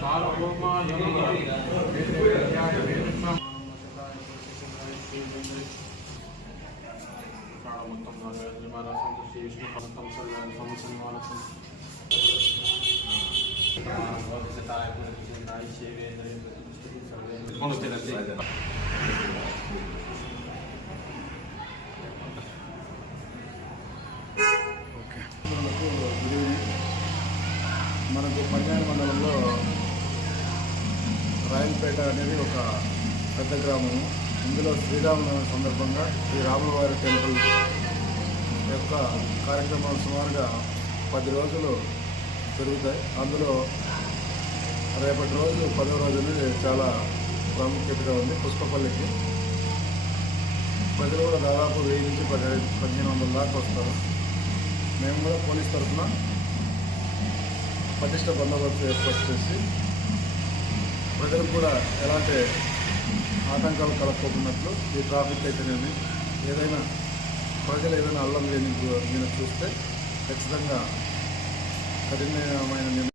సార్వభౌమాయ మనకు పన్యాల మండలంలో రాయలపేట అనేది ఒక పెద్ద గ్రామము. ఇందులో శ్రీరామనవమి సందర్భంగా శ్రీ రాములవారి టెంపుల్ యొక్క కార్యక్రమాలు సుమారుగా 10 రోజులు జరుగుతాయి. అందులో రేపటి రోజు 10వ రోజు చాలా ప్రాముఖ్యతగా ఉంది. పుష్పపల్లికి ప్రజలు కూడా దాదాపు 1000 నుంచి 1500 దాకా వస్తారు. మేము కూడా పోలీస్ తరఫున పటిష్ట బందోబస్తు ఏర్పాటు చేసి ప్రజలకు కూడా ఎలాంటి ఆటంకాలు కలగకపోతున్నట్లు ఈ ట్రాఫిక్ అయితేనేమి ఏదైనా ప్రజలు ఏదైనా అల్లం లేని చూస్తే ఖచ్చితంగా కఠినమైన